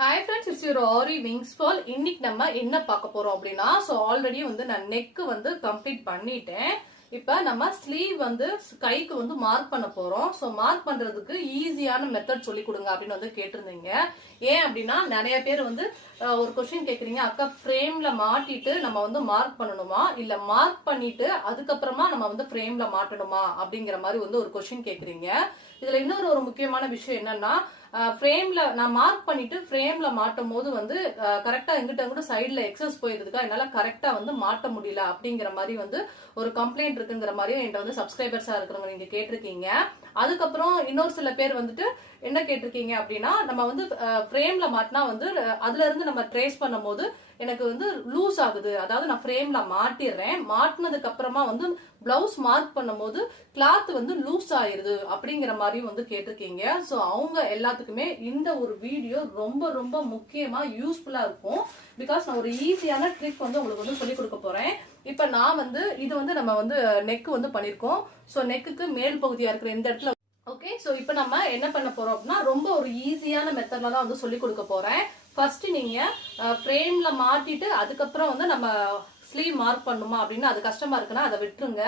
Hi friends, it's your Aariwingsworld. இன்னைக்கு நம்ம என்ன பார்க்க போறோம் அப்படினா ஆல்ரெடி நான் நெக் கம்ப்ளீட் பண்ணிட்டேன். இப்போ நம்ம ஸ்லீவ் கைக்கு மார்க் பண்ண போறோம். மார்க் பண்றதுக்கு ஈஸியான மெத்தட் சொல்லி கொடுங்க அப்படின்னு கேட்டிருந்தீங்க. ஏன் அப்படின்னா நிறைய பேர் ஒரு क्वेश्चन கேக்குறீங்க, அக்கா ஃப்ரேம்ல மாட்டிட்டு நம்ம மார்க் பண்ணணுமா இல்ல மார்க் பண்ணிட்டு அதுக்கப்புறமா நம்ம ஃப்ரேம்ல மாட்டணுமா அப்படிங்கிற மாதிரி ஒரு क्वेश्चन கேக்குறீங்க. இதுல இன்னொரு ஒரு முக்கியமான விஷயம் என்னன்னா, ஃப்ரேம்ல நான் மார்க் பண்ணிட்டு ஃப்ரேம்ல மாட்டும் போது கரெக்டா எங்கிட்ட சைடுல எக்ஸஸ் போயிருதுக்கா என்னால கரெக்டா மாட்ட முடியல அப்படிங்கிற மாதிரி ஒரு கம்ப்ளைண்ட் இருக்குங்கிற மாதிரியும் என்கிட்ட சப்ஸ்கிரைபர்ஸா இருக்கிறவங்க நீங்க கேட்டிருக்கீங்க. அதுக்கப்புறம் இன்னொரு சில பேர் என்ன கேட்டிருக்கீங்க அப்படின்னா, நம்ம ஃப்ரேம்ல மாட்டினா அதுல இருந்து நம்ம ட்ரேஸ் பண்ணும் போது எனக்கு லூஸ் ஆகுது. அதாவது நான் ஃப்ரேம்ல மாட்டிடுறேன், மாட்டினதுக்கு அப்புறமா பிளவுஸ் மார்க் பண்ணும் போது கிளாத் லூஸ் ஆயிருது அப்படிங்கிற மாதிரி கேட்டிருக்கீங்க. சோ அவங்க எல்லாத்துக்குமே இந்த ஒரு வீடியோ ரொம்ப ரொம்ப முக்கியமா யூஸ்ஃபுல்லா இருக்கும். பிகாஸ் நான் ஒரு ஈஸியான ட்ரிக் உங்களுக்கு சொல்லி கொடுக்க போறேன். இப்ப நான் இது நம்ம நெக் பண்ணிருக்கோம். சோ நெக்குக்கு மேல் பகுதியா இருக்கிற இந்த இடத்துல ஓகே. சோ இப்போ நம்ம என்ன பண்ண போறோம் அப்படின்னா, ரொம்ப ஒரு ஈஸியான மெத்தட்ல தான் சொல்லி கொடுக்க போறேன். ஃபர்ஸ்ட் நீங்க ஃப்ரேம்ல மாட்டிட்டு அதுக்கப்புறம் நம்ம ஸ்லீவ் மார்க் பண்ணுமா அப்படின்னு அது கஷ்டமா இருக்குன்னா அதை விட்டுருங்க.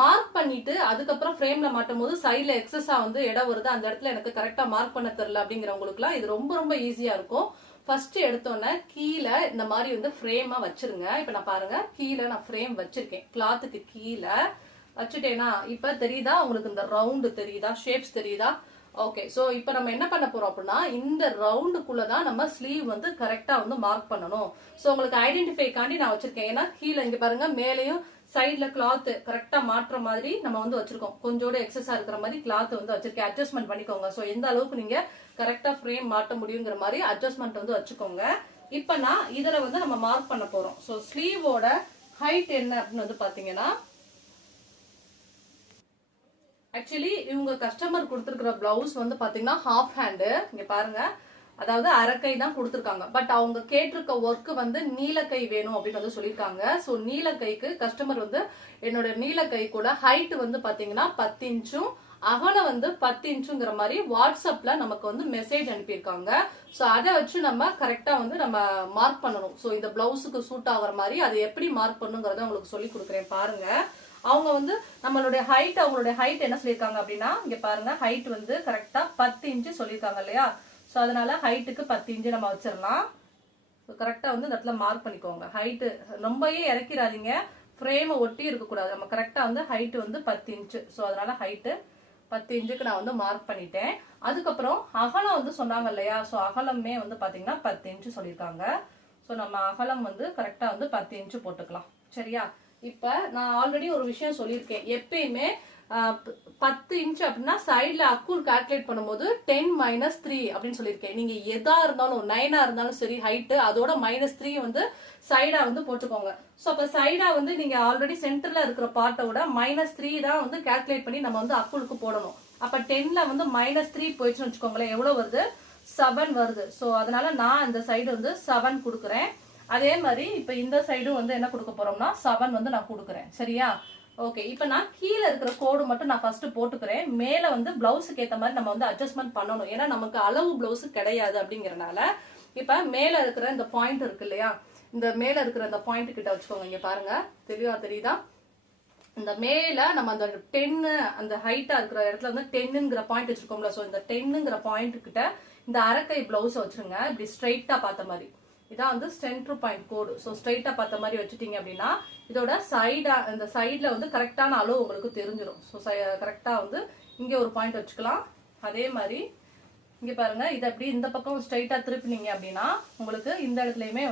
மார்க் பண்ணிட்டு அதுக்கப்புறம் ஃப்ரேம்ல மாட்டும் போது சைட்ல எக்ஸஸா இடம் வருது, அந்த இடத்துல எனக்கு கரெக்டா மார்க் பண்ண தெரியல அப்படிங்கிறவங்களுக்குலாம் இது ரொம்ப ரொம்ப ஈஸியா இருக்கும். ஃபர்ஸ்ட் எடுத்தோன்னே கீழே இந்த மாதிரி ஃப்ரேமா வச்சிருங்க. இப்ப நான் பாருங்க, கீழே நான் ஃப்ரேம் வச்சிருக்கேன். கிளாத்துக்கு கீழே வச்சுட்டேனா இப்ப தெரியுதா உங்களுக்கு? இந்த ரவுண்டு தெரியுதா? ஷேப்ஸ் தெரியுதா? ஓகே. சோ இப்ப நம்ம என்ன பண்ண போறோம் அப்படின்னா, இந்த ரவுண்டுக்குள்ளதான் நம்ம ஸ்லீவ் கரெக்டா மார்க் பண்ணணும். சோ உங்களுக்கு ஐடென்டிஃபை காண்டி நான் வச்சிருக்கேன். ஏன்னா கீழே இங்க பாருங்க, மேலையும் சைட்ல கிளாத் கரெக்டா மாற்ற மாதிரி நம்ம வச்சிருக்கோம். கொஞ்சோட எக்ஸஸா இருக்கிற மாதிரி கிளாத் வச்சிருக்கேன். அட்ஜஸ்ட்மெண்ட் பண்ணிக்கோங்க. சோ எந்த அளவுக்கு நீங்க கரெக்டா ஃப்ரேம் மாட்ட முடியுங்கிற மாதிரி அட்ஜஸ்ட்மெண்ட் வச்சுக்கோங்க. இப்ப நான் இதுல நம்ம மார்க் பண்ண போறோம். சோ ஸ்லீவோட ஹைட் என்ன அப்படின்னு பாத்தீங்கன்னா, ஆக்சுவலி இவங்க கஸ்டமர் கொடுத்துருக்கிற பிளவுஸ் பாத்தீங்கன்னா ஹாஃப் ஹேண்டு. இங்க பாருங்க, அதாவது அரைக்கை தான் கொடுத்துருக்காங்க. பட் அவங்க கேட்டிருக்க ஒர்க் நீலக்கை வேணும் அப்படின்னு சொல்லியிருக்காங்க. சோ நீலக்கைக்கு கஸ்டமர் என்னோட நீலக்கை கூட ஹைட் பாத்தீங்கன்னா 10 இன்ச்சும் அகலம் 10 இன்ச்சுங்கிற மாதிரி வாட்ஸ்அப்ல நமக்கு மெசேஜ் அனுப்பியிருக்காங்க. சோ அதை வச்சு நம்ம கரெக்டா நம்ம மார்க் பண்ணணும். சோ இந்த பிளவுஸுக்கு சூட் ஆகுற மாதிரி அதை எப்படி மார்க் பண்ணுங்கிறத உங்களுக்கு சொல்லி கொடுக்குறேன் பாருங்க. அவங்க நம்மளுடைய ஹைட், அவங்களுடைய ஹைட் என்ன சொல்லியிருக்காங்க அப்படின்னா, இங்க பாருங்க, ஹைட் கரெக்டா 10 இன்ச்சு சொல்லியிருக்காங்க இல்லையா? சோ அதனால ஹைட்டுக்கு 10 இன்ச்சு நம்ம வச்சிடலாம். கரெக்டா இந்த இடத்துல மார்க் பண்ணிக்கோங்க. ஹைட் ரொம்பவே இறக்கிறாதீங்க, ஃப்ரேம் ஒட்டி இருக்க கூடாது. நம்ம கரெக்டா ஹைட் 10 இன்ச்சு. சோ அதனால ஹைட்டு 10 இன்ச்சுக்கு நான் மார்க் பண்ணிட்டேன். அதுக்கப்புறம் அகலம் சொன்னாங்க இல்லையா? சோ அகலமே பாத்தீங்கன்னா 10 இன்ச்சு சொல்லியிருக்காங்க. சோ நம்ம அகலம் கரெக்டா 10 இன்ச்சு போட்டுக்கலாம். சரியா? இப்ப நான் ஆல்ரெடி ஒரு விஷயம் சொல்லியிருக்கேன். எப்பயுமே 10 இன்ச் அப்படின்னா சைட்ல அக்கூல் கால்குலேட் பண்ணும்போது 10 - 3 அப்படின்னு சொல்லியிருக்கேன். நீங்க எதா இருந்தாலும் 9 இருந்தாலும் சரி, ஹைட் அதோட -3 சைடா போட்டுக்கோங்க. சோ அப்ப சைடா நீங்க ஆல்ரெடி சென்டர்ல இருக்கிற பார்ட்டோட -3 தான் கால்குலேட் பண்ணி நம்ம அக்கூலுக்கு போடணும். அப்ப 10ல -3 போயிடுச்சுன்னு வச்சுக்கோங்களேன், எவ்வளவு வருது? 7 வருது. சோ அதனால நான் இந்த சைடு 7 கொடுக்குறேன். அதே மாதிரி இப்ப இந்த சைடும் என்ன கொடுக்க போறோம்னா 7 நான் கொடுக்குறேன். சரியா? ஓகே. இப்ப நான் கீழே இருக்கிற கோடு மட்டும் நான் ஃபர்ஸ்ட் போட்டுக்கிறேன். மேல பிளவுஸுக்கு ஏத்த மாதிரி நம்ம அட்ஜஸ்ட்மெண்ட் பண்ணணும். ஏன்னா நமக்கு அளவு பிளவுஸ் கிடையாது அப்படிங்கறனால இப்ப மேல இருக்கிற இந்த பாயிண்ட் இருக்கு இல்லையா? இந்த மேல இருக்கிற இந்த பாயிண்ட் கிட்ட வச்சுக்கோங்க. இங்க பாருங்க, தெளிவா தெரியுதா? இந்த மேல நம்ம அந்த 10 அந்த ஹைட்டா இருக்கிற இடத்துல 10ங்கிற பாயிண்ட் வச்சிருக்கோம்ல. சோ இந்த 10ங்கிற பாயிண்ட் கிட்ட இந்த அரைக்கை பிளவுஸ் வச்சிருங்க. இப்படி ஸ்ட்ரைட்டா பார்த்த மாதிரி. இதான் சென்டர் பாயிண்ட் கோடு. சோ ஸ்ட்ரைட்டா பார்த்த மாதிரி வச்சுட்டீங்க அப்படின்னா இதோட சைடா, இந்த சைட்ல கரெக்டான அளவு உங்களுக்கு தெரிஞ்சிடும். ஸோ கரெக்டா இங்க ஒரு பாயிண்ட் வச்சுக்கலாம். அதே மாதிரி இங்க பாருங்க, இதை அப்படி இந்த பக்கம் ஸ்ட்ரைட்டா திருப்பினீங்க அப்படின்னா உங்களுக்கு இந்த இடத்துலயுமே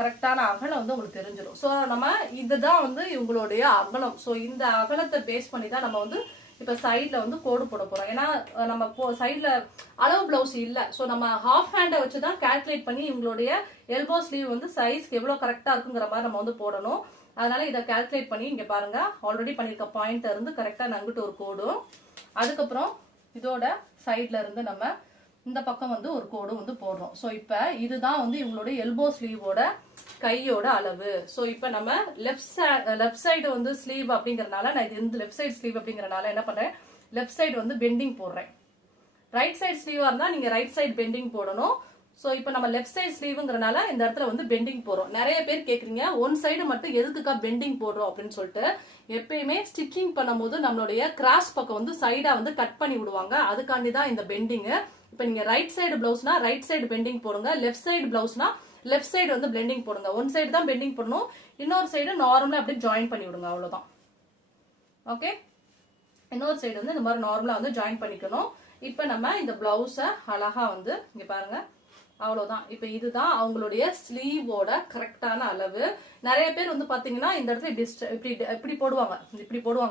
கரெக்டான அகலம் உங்களுக்கு தெரிஞ்சிடும். ஸோ நம்ம இதுதான் இவங்களுடைய அகலம். ஸோ இந்த அகலத்தை பேஸ் பண்ணி தான் நம்ம இப்ப சைட்ல கோடு போட போறோம். ஏன்னா நம்ம சைட்ல அளவு பிளவுஸ் இல்ல. சோ நம்ம ஹாஃப் ஹேண்டை வச்சுதான் கால்குலேட் பண்ணி இவங்களுடைய எல்போ ஸ்லீவ் சைஸ்க்கு எவ்வளவு கரெக்டா இருக்குங்கிற மாதிரி நம்ம போடணும். அதனால இதை கால்குலேட் பண்ணி இங்க பாருங்க, ஆல்ரெடி பண்ணிருக்க பாயிண்ட்ல இருந்து கரெக்டா நங்கிட்டு ஒரு கோடும், அதுக்கப்புறம் இதோட சைட்ல இருந்து நம்ம இந்த பக்கம் ஒரு கோடு போடுறோம். சோ இப்ப இதுதான் இவங்களுடைய எல்போ ஸ்லீவோட கையோட அளவு. சோ இப்ப நம்ம லெஃப்ட் சைடு ஸ்லீவ் அப்படிங்கறனால நான் இது லெஃப்ட் சைடு ஸ்லீவ் அப்படிங்கறனால என்ன பண்றேன், லெஃப்ட் சைடு பெண்டிங் போடுறேன். ரைட் சைடு ஸ்லீவா இருந்தா நீங்க ரைட் சைடு பெண்டிங் போடணும். ஸோ இப்போ நம்ம லெஃப்ட் சைடு ஸ்லீவுங்கிறனால இந்த இடத்துல வந்து பெண்டிங் போடுறோம். நிறைய பேர் கேட்குறீங்க ஒன் சைடு மட்டும் எதுக்குக்கா பெண்டிங் போடுறோம் அப்படின்னு சொல்லிட்டு. எப்பயுமே ஸ்டிச்சிங் பண்ணும்போது நம்மளுடைய கிராஸ் பக்கம் வந்து சைடா வந்து கட் பண்ணி விடுவாங்க, அதுக்காண்டி தான் இந்த பெண்டிங்கு. இப்போ நீங்க ரைட் சைடு பிளவுஸ்னா ரைட் சைடு பெண்டிங் போடுங்க, லெஃப்ட் சைடு பிளவுஸ்னா லெஃப்ட் சைடு வந்து பெண்டிங் போடுங்க. ஒன் சைடு தான் பெண்டிங் போடணும், இன்னொரு சைடு நார்மலா அப்படியே ஜாயின் பண்ணி விடுங்க, அவ்வளவுதான். ஓகே, இன்னொரு சைடு வந்து இந்த மாதிரி நார்மலா வந்து ஜாயின் பண்ணிக்கணும். இப்போ நம்ம இந்த பிளவுஸை அழகா வந்து இங்க பாருங்க, அவ்வளவுதான். இப்ப இதுதான் அவங்களுடைய ஸ்லீவோட கரெக்டான அளவு. நிறைய பேர் வந்து பாத்தீங்கன்னா இந்த இடத்துல இப்படி போடுவாங்க,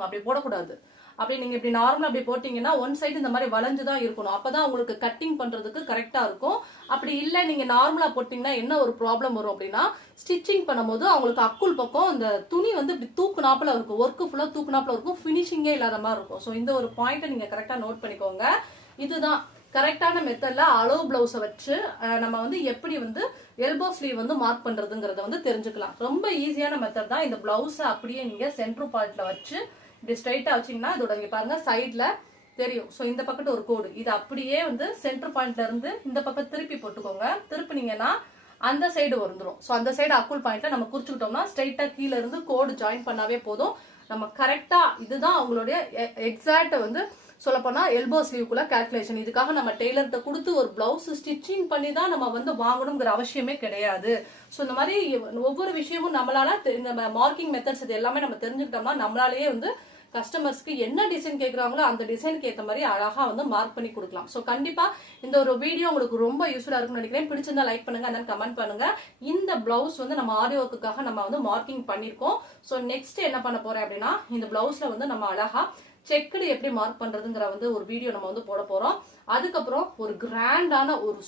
அப்படி போடக்கூடாது. அப்படி நீங்க இப்படி நார்மலா அப்படி போட்டீங்கன்னா ஒன் சைடு இந்த மாதிரி வளைஞ்சுதான் இருக்கணும், அப்பதான் உங்களுக்கு கட்டிங் பண்றதுக்கு கரெக்டா இருக்கும். அப்படி இல்ல நீங்க நார்மலா போட்டீங்கன்னா என்ன ஒரு ப்ராப்ளம் வரும் அப்படின்னா, ஸ்டிச்சிங் பண்ணும்போது அவங்களுக்கு அக்குள் பக்கம் இந்த துணி வந்து இப்படி தூக்குனாப்புல இருக்கும், ஒர்க்கு ஃபுல்லா தூக்குனாப்புல இருக்கும், பினிஷிங்கே இல்லாத மாதிரி இருக்கும். ஸோ இந்த ஒரு பாயிண்ட்டை நீங்க கரெக்டா நோட் பண்ணிக்கோங்க. இதுதான் கரெக்டான மெத்தட்ல அளவு பிளவுஸை வச்சு நம்ம வந்து எப்படி வந்து எல்போ ஸ்லீவ் வந்து மார்க் பண்றதுங்கிறத வந்து தெரிஞ்சுக்கலாம். ரொம்ப ஈஸியான மெத்தட் தான். இந்த பிளவுஸை அப்படியே நீங்க சென்டர் பாயிண்ட்ல வச்சு இப்படி ஸ்ட்ரைட்டா வச்சீங்கன்னா இதோட இங்க பாருங்க சைட்ல தெரியும். ஸோ இந்த பக்கத்து ஒரு கோடு, இது அப்படியே வந்து சென்டர் பாயிண்ட்ல இருந்து இந்த பக்கம் திருப்பி போட்டுக்கோங்க. திருப்பினீங்கன்னா அந்த சைடு வந்துடும். ஸோ அந்த சைடு அக்குள் பாயிண்ட்ல நம்ம குறிச்சுக்கிட்டோம்னா ஸ்ட்ரைட்டா கீழே இருந்து கோடு ஜாயின் பண்ணாவே போதும். நம்ம கரெக்டா இதுதான் அவங்களுடைய எக்ஸாக்ட் வந்து சொல்லப்போனா எல்போ ஸ்லீவ்க்குள்ள கால்குலேஷன். இதுக்காக நம்ம டெய்லர்கிட்ட கொடுத்து ஒரு பிளவுஸ் ஸ்டிச்சிங் பண்ணி தான் நம்ம வந்து வாங்கணுங்கிற அவசியமே கிடையாது. ஸோ இந்த மாதிரி ஒவ்வொரு விஷயமும் நம்மளால இந்த மார்க்கிங் மெத்தட்ஸ் இது எல்லாமே நம்ம தெரிஞ்சுக்கிட்டோம்னா நம்மளாலேயே வந்து கஸ்டமர்ஸ்க்கு என்ன டிசைன் கேட்குறாங்களோ அந்த டிசைனுக்கு ஏற்ற மாதிரி அழகா வந்து மார்க் பண்ணி கொடுக்கலாம். ஸோ கண்டிப்பா இந்த ஒரு வீடியோ உங்களுக்கு ரொம்ப யூஸ்ஃபுல்லா இருக்கும்னு நினைக்கிறேன். பிடிச்சிருந்தா லைக் பண்ணுங்க, அண்ட் கமெண்ட் பண்ணுங்க. இந்த பிளவுஸ் வந்து நம்ம ஆரி ஒர்க்குக்காக நம்ம வந்து மார்க்கிங் பண்ணிருக்கோம். ஸோ நெக்ஸ்ட் என்ன பண்ண போறேன் அப்படின்னா, இந்த பிளவுஸ்ல வந்து நம்ம அழகா செக்குடு எப்படி மார்க் பண்றதுங்கிற வந்து ஒரு வீடியோ நம்ம வந்து போட போறோம். அதுக்கப்புறம் ஒரு கிராண்டான ஒரு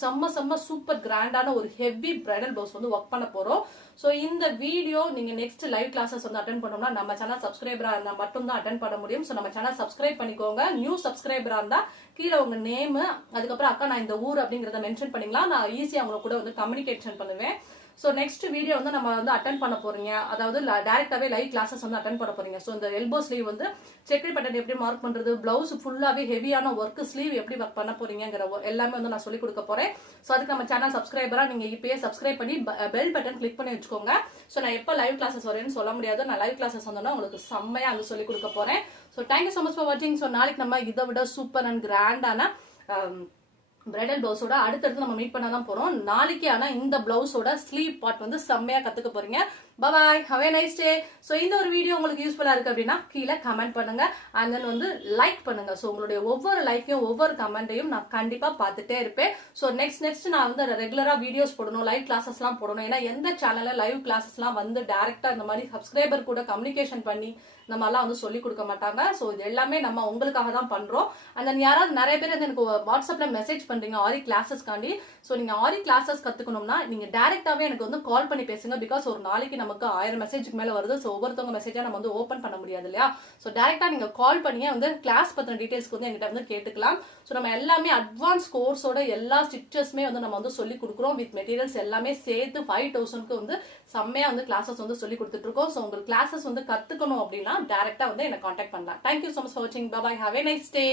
செம்ம சூப்பர் கிராண்டான ஒரு ஹெவி பிரைடல் பிளவுஸ் வந்து ஒர்க் பண்ண போறோம். ஸோ இந்த வீடியோ நீங்க நெக்ஸ்ட் லைவ் கிளாஸஸ் வந்து அட்டென்ட் பண்ணோம்னா நம்ம சேனல் சப்ஸ்கிரைபரா இருந்தா மட்டும் தான் அட்டென்ட் பண்ண முடியும். ஸோ நம்ம சேனல் சப்ஸ்கிரைப் பண்ணிக்கோங்க. நியூ சப்ஸ்கிரைபரா இருந்தா கீழே உங்க நேம், அதுக்கப்புறம் அக்கா நான் இந்த ஊர் அப்படிங்கறத மென்ஷன் பண்ணீங்களா, நான் ஈஸியா அவங்க கூட வந்து கம்யூனிகேஷன் பண்ணுவேன். ஸோ நெக்ஸ்ட் வீடியோ வந்து நம்ம வந்து அட்டன் பண்ண போறீங்க, அதாவது டைரக்டாவே லைவ் கிளாஸஸ் வந்து அட்டன் பண்ண போறீங்க. ஸோ இந்த எல்போ ஸ்லீவ் வந்து செக்ரி பட்டன் எப்படி மார்க் பண்றது, பிளவுஸ் ஃபுல்லாவே ஹெவியான ஒர்க், ஸ்லீவ் எப்படி ஒர்க் பண்ண போறீங்கிற எல்லாமே வந்து நான் சொல்லி கொடுக்க போறேன். ஸோ அதுக்கு நம்ம சேனல் சப்ஸ்கிரைபரா நீங்க இப்பயே சப்ஸ்கிரைப் பண்ணி பெல் பட்டன் கிளிக் பண்ணி வச்சுக்கோங்க. ஸோ நான் எப்போ லைவ் கிளாஸஸ் வரேன்னு சொல்ல முடியாது, நான் லைவ் கிளாஸஸ் வந்தோன்னா உங்களுக்கு செம்மையா வந்து சொல்லி கொடுக்க போறேன். So thank you so much for வாட்சிங். ஸோ நாளைக்கு நம்ம இதை விட சூப்பர் அண்ட் கிராண்டான பிரைடல் பிளவுஸோட அடுத்தடுத்து நம்ம மீட் பண்ணாதான் போறோம் நாளைக்கு. ஆனா இந்த பிளவுஸோட ஸ்லீவ் பார்ட் வந்து செம்மையா கத்துக்க போறீங்க. Bye, have a nice day. So இந்த ஒரு வீடியோ உங்களுக்கு யூஸ்ஃபுல்லா இருக்கு அப்படின்னா கீழே கமெண்ட் பண்ணுங்க, அண்ட் தென் வந்து லைக் பண்ணுங்க. ஸோ உங்களுடைய ஒவ்வொரு லைக்கையும் ஒவ்வொரு கமெண்ட்டையும் நான் கண்டிப்பா பார்த்துட்டே இருப்பேன். ஸோ நெக்ஸ்ட் நான் வந்து ரெகுலரா வீடியோஸ் போடணும், லைவ் கிளாஸஸ் எல்லாம் போடணும். ஏன்னா எந்த சேனல்ல லைவ் கிளாஸஸ் எல்லாம் வந்து டைரக்டா இந்த மாதிரி சப்ஸ்கிரைபர் கூட கம்யூனிகேஷன் பண்ணி இந்த மாதிரிலாம் வந்து சொல்லி கொடுக்க மாட்டாங்க. ஸோ இது எல்லாமே நம்ம உங்களுக்காக தான் பண்றோம். அண்ட் தென் யாராவது நிறைய பேர் வந்து எனக்கு வாட்ஸ்அப்ல மெசேஜ் பண்றீங்க ஆரி கிளாஸஸ்க்காண்டி. ஸோ நீங்க ஆரி கிளாஸஸ் கத்துக்கணும்னா நீங்க டைரக்டாவே எனக்கு வந்து கால் பண்ணி பேசுங்க. பிகாஸ் ஒரு நாளைக்கு நமக்கு 1000 மெசேஜுக்கு மேல வருது. ஸோ ஒவ்வொருத்தவங்க மெசேஜா நம்ம வந்து ஓப்பன் பண்ண முடியாது இல்லையா. ஸோ டைரக்டா நீங்க கால் பண்ணி வந்து கிளாஸ் பத்தின டீடைல்ஸ்க்கு வந்து எங்கிட்ட வந்து கேட்டுக்கலாம். ஸோ நம்ம எல்லாமே அட்வான்ஸ் கோர்ஸோட எல்லா ஸ்டிச்சஸ்மே வந்து நம்ம வந்து சொல்லி கொடுக்குறோம். வித் மெட்டீரியல்ஸ் எல்லாமே சேர்த்து 5000க்கு வந்து செம்மையா வந்து கிளாஸஸ் வந்து சொல்லி கொடுத்துட்டு இருக்கோம். ஸோ உங்களுக்கு கிளாஸஸ் வந்து கத்துக்கணும் அப்படின்னா டைரக்டா வந்து என்ன கான்டாக்ட் பண்ணலாம். தேங்க்யூ ஸோ மச் ஃபார் வாட்சிங். பாய், ஹேவ் எ நைஸ் டே.